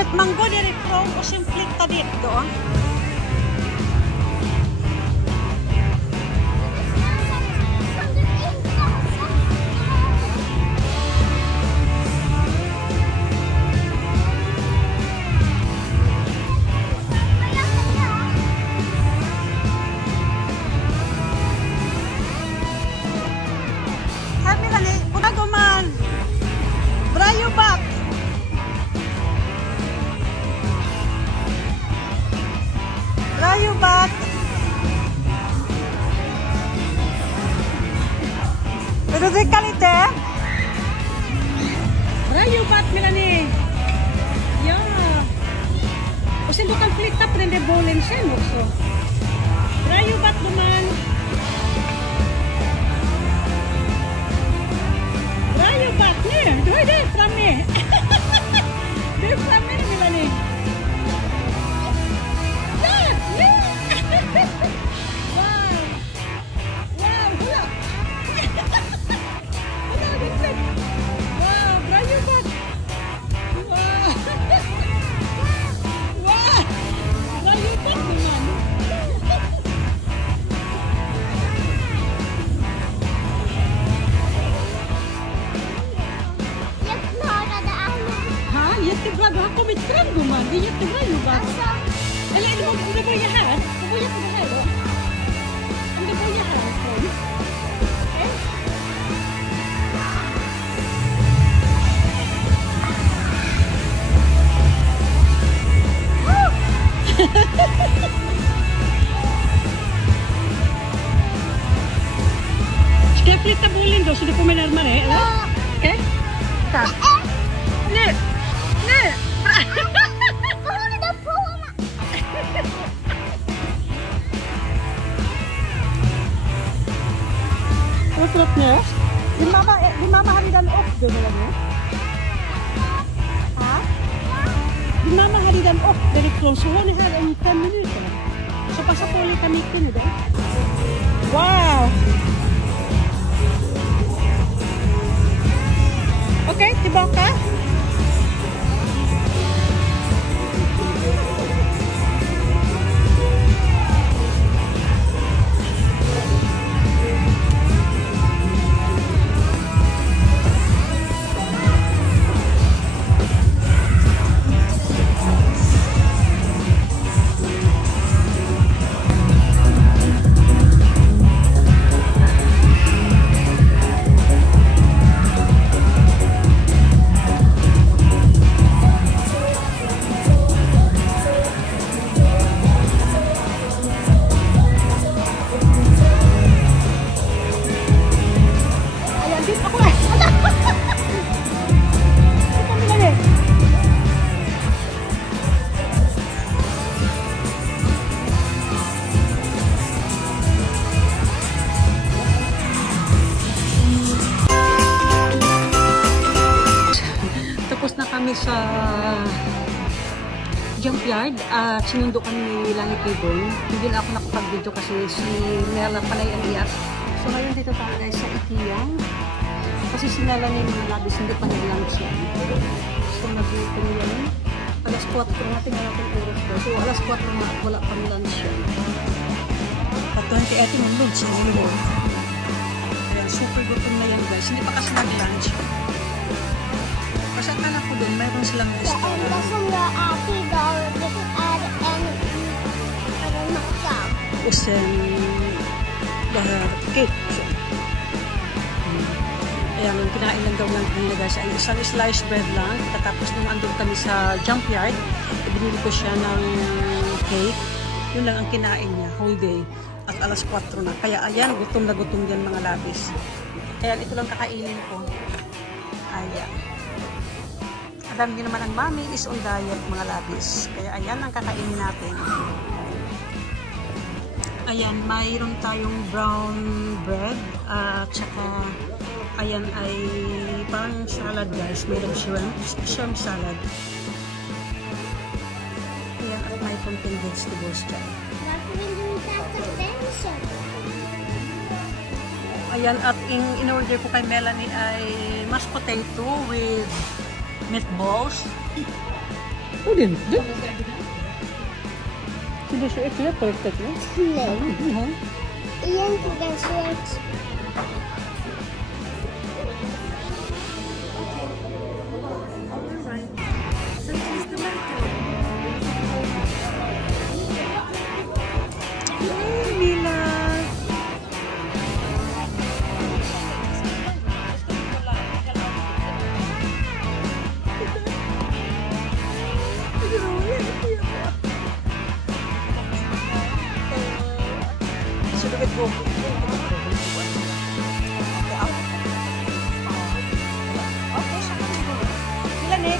bet manggo diri from o simple ta dito. Rayubat. Pero di kalite. Rayubat Melanie. Yeah. Kasi lokal plita prende bolen siya mo so. Rayubat naman. Rayubat ne. Doy de framme. De framme Melanie. Wow! Wow! Hula! Hula! Lipit! Wow! Rayubat! Wow! Wow! Rayubat naman! Ha? Jättebra! Du har kommit fram gumman! Det är jättebra jobbat! Eller är det bara att börja här? Då börjar på det här då. Om du börjar härifrån. Ska jag flytta bollen då så du kommer närmare? Eller? Okej? Tack. Nu! Nu! Vad trött nu? Din mamma hade den upp då eller nu? Ja? Din mamma hade den upp därifrån så hon är här om 5 minuter. Så passa på lite mitt nu då. Wow! Okej, tillbaka. Sa junkyard at sinundo kami ni Lani Kibon. Hindi na ako nakapag-video kasi si Nella panay ang iyak. So ngayon dito tayo guys sa IKEA. Kasi si Nella na yung mga labis hindi pa nag-lunch yan. So nag-dito yan. Alas 4 natin na natin oras ko. So alas 4 na wala pang lunch yan. Patuhan kay ating ang lunch. Ayan, super gutom na yan guys. Hindi pa kasi nag-lunch. Kasi akala ko doon, mayroon silang restaurant. Och sen det här ketchup. Ayan, kinain lang daw lang kanina guys. Ay isang slice bread lang. Tapos nung andun kami sa junkyard, binili ko siya ng cake. Yun lang ang kinain niya, whole day. At alas 4 na. Kaya ayan, gutom na gutom yan mga labis. Ayan, ito lang kakainin ko. Ayan. Alam din naman ang mami is on diet mga labis. Kaya ayan ang kakainin natin. Ayan, mayroon tayong brown bread. Tsaka ayan ay parang salad guys. Mayroong shrimp salad. Ayan, at may konting vegetables dyan. Ayan, at in-order ko kay Melanie ay mashed potato with meatballs. Oh, din. Hindi siya ikla, perfect na. Nej. Egentligen så är det...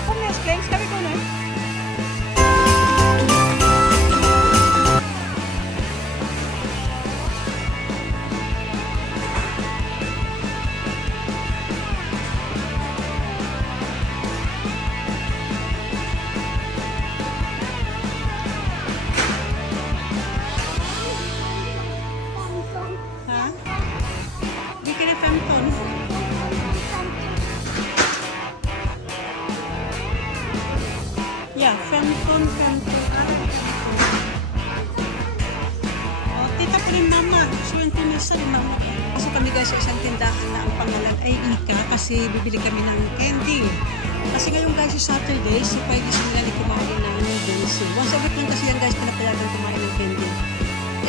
Kom älskling, ska vi gå nu? Vilken är 15? Ja, 15. Oh, tita po rin mama. Swerte na siya rin mama. Pasok kami guys sa isang tindahan na ang pangalan ay Ika kasi bibili kami ng candy. Kasi ngayon guys sa Saturday, si Pai gusto nila ni kumain ng noodles. Once a week lang kasi yan guys pinapayagan kumain ng candy.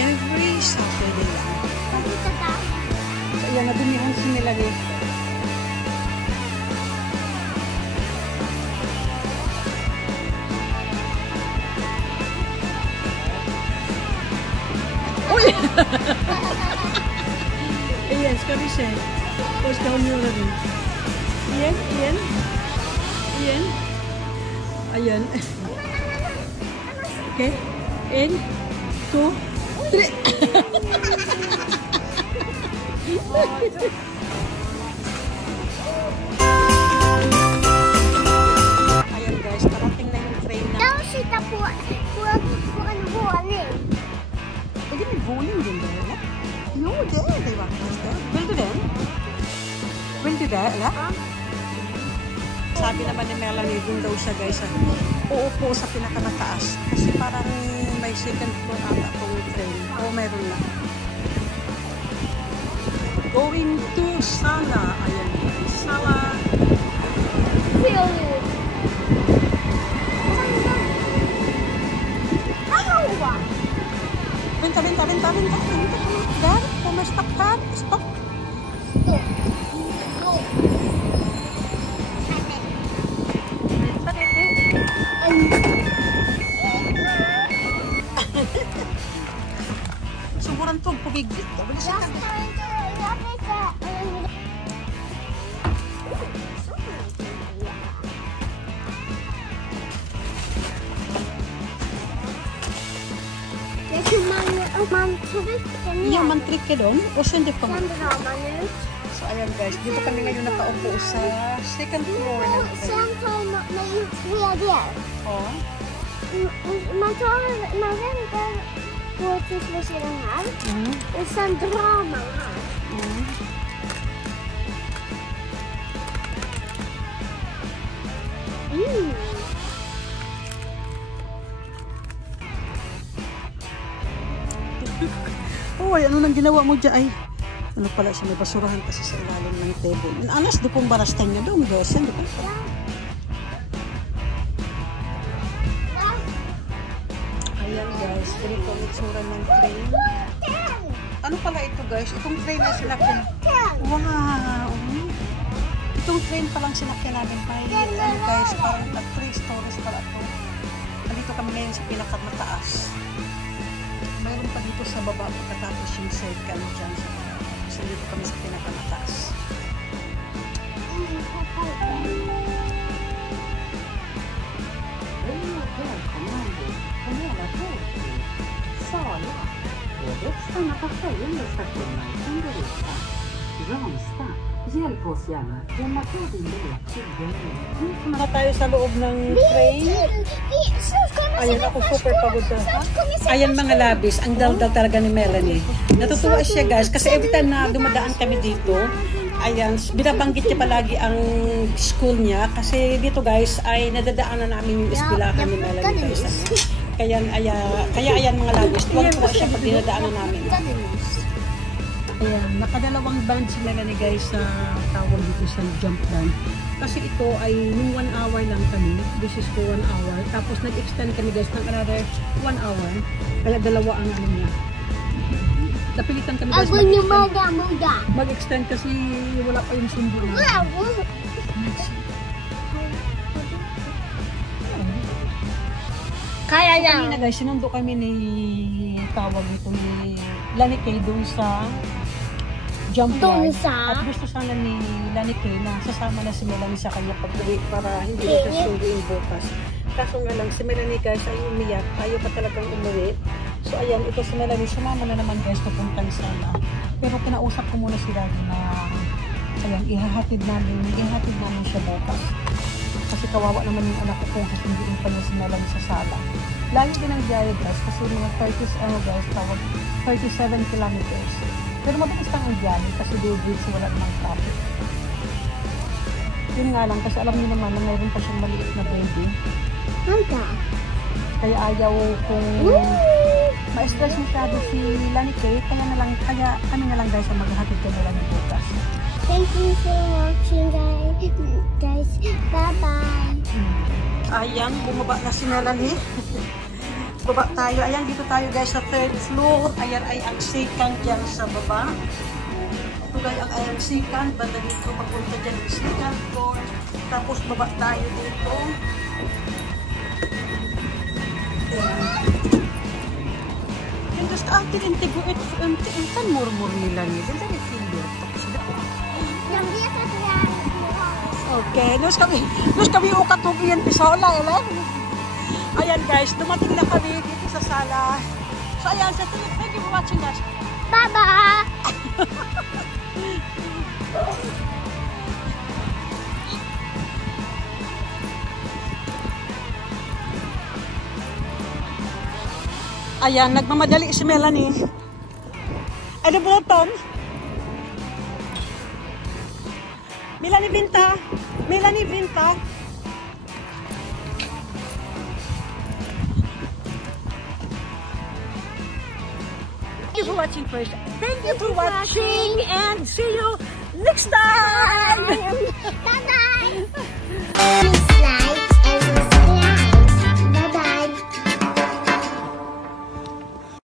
Every Saturday lang. So yan, nadumihan si Melanie. Ayan, ska vi se. Vad ska hon göra nu? Igen. Ayan. Okej. 1, 2, 3. Ayan guys, parating na yung train na. Jag sitter på en våning. Är det med våning din där eller? Jo, det är det faktiskt. Vill du den? Vill du det eller? Ja. Sabi naman ni Melanie, dun daw siya guys. Uupo sa pinakamataas. Kasi parang may second floor ata kung train. O meron na. Going to Sala. Ayan guys. Sala. Vänta. Där, kommer stopp här. Stopp. Sobrang tugpugig dito. Bilisan ka. Man trycker ner. Ja, man trycker dem och sen det kommer. Sen drar man ut. So ayan guys, dito kami ngayon nakaupo sa second floor ng hotel. Sen tar man in tredje. Oh. Man vänder på trycklåsidan här. Och sen drar man här. Uy, ano nang ginawa mo dyan? Ay, ano pala siya, may basurahan kasi sa ilalim ng table. Anas, di pong barastan niya doon, guys. Di ba? Ayan guys, ganito ang itsura ng train. Ano pala ito guys? Itong train na sinakyan. Wow! Itong train palang sinakyan namin. Ano guys, parang 3 stories pala ito. Nandito kami ngayon sa pinakamataas. Mayroon pa dito sa baba pagkatapos yung second dyan sa baba. Kasi dito kami sa pinakamataas. Stanna på följande stationer som går ruta. Ramsta. Hjälp oss gärna. Lämna på din biljett 20 Na tayo sa loob ng train. Ayan, ako super pagod na. Ayan mga labis, ang daldal talaga ni Melanie. Natutuwa siya guys kasi every time na dumadaan kami dito, ayan, binabanggit niya palagi ang school niya kasi dito guys ay nadadaanan namin yung eskwelahan ni Melanie guys. Kaya ayan mga lagos, tuwag po siya pag dinadaanan namin. Ayan, nakadalawang band si Melanie guys sa tawag dito sa jump band. Kasi ito ay nung 1 hour lang kami, this is for 1 hour. Tapos nag-extend kami guys ng another 1 hour. Kaya dalawa ang ano niya. Napilitan kami guys mag-extend kasi wala pa yung sundo na. Kaya yan. Kanina guys, sinundo kami ni tawag ito ni Lani Kay doon sa jump yard. At gusto sana ni Lani Kay na sasama na si Melanie sa kanya pag-uwi para hindi na siya sunduin bukas. Kaso nga lang si Melanie guys ay umiyak, ayaw pa talagang umuwi. So ayan, ito si Melanie, sumama na naman guys papuntang sana. Pero kinausap ko muna sila na ayan, ihahatid namin siya bukas. Kasi kawawa naman yung anak ko kung susunduin pa niya si Melanie sa sala. Layo din ang biyahe guys kasi mga 37 kilometers. Pero mabilis lang ang biyahe kasi do-bridge wala namang traffic. Yun nga lang kasi alam niyo naman na mayroon pa siyang maliit na baby. Kaya ayaw kung ma-stress masyado si Lani Kay, kaya kami na lang guys ang maghahatid ka nila ng bukas. Thank you for watching guys. Bye-bye. Ayan, bumaba na si Melanie. Baba tayo. Ayan, dito tayo guys sa 3rd floor. Ayan ay ang second dyan sa baba. Ito guys ang second. Banda dito papunta dyan ang second floor. Tapos baba tayo dito. Yung gusto ang tinintigo kan murmur nila nila. Dari video. Tapos dito. Okay, nus kami ukatog iyan pisola, elan. Ayan guys, dumating na kami dito sa sala. So ayan, thank you for watching guys. Bye-bye. Ayan, nagmamadali si Melanie. Ano button? Melanie Vinta. Melanie Vinta. Thank you for watching first. Thank you for watching and see you next time. Bye-bye.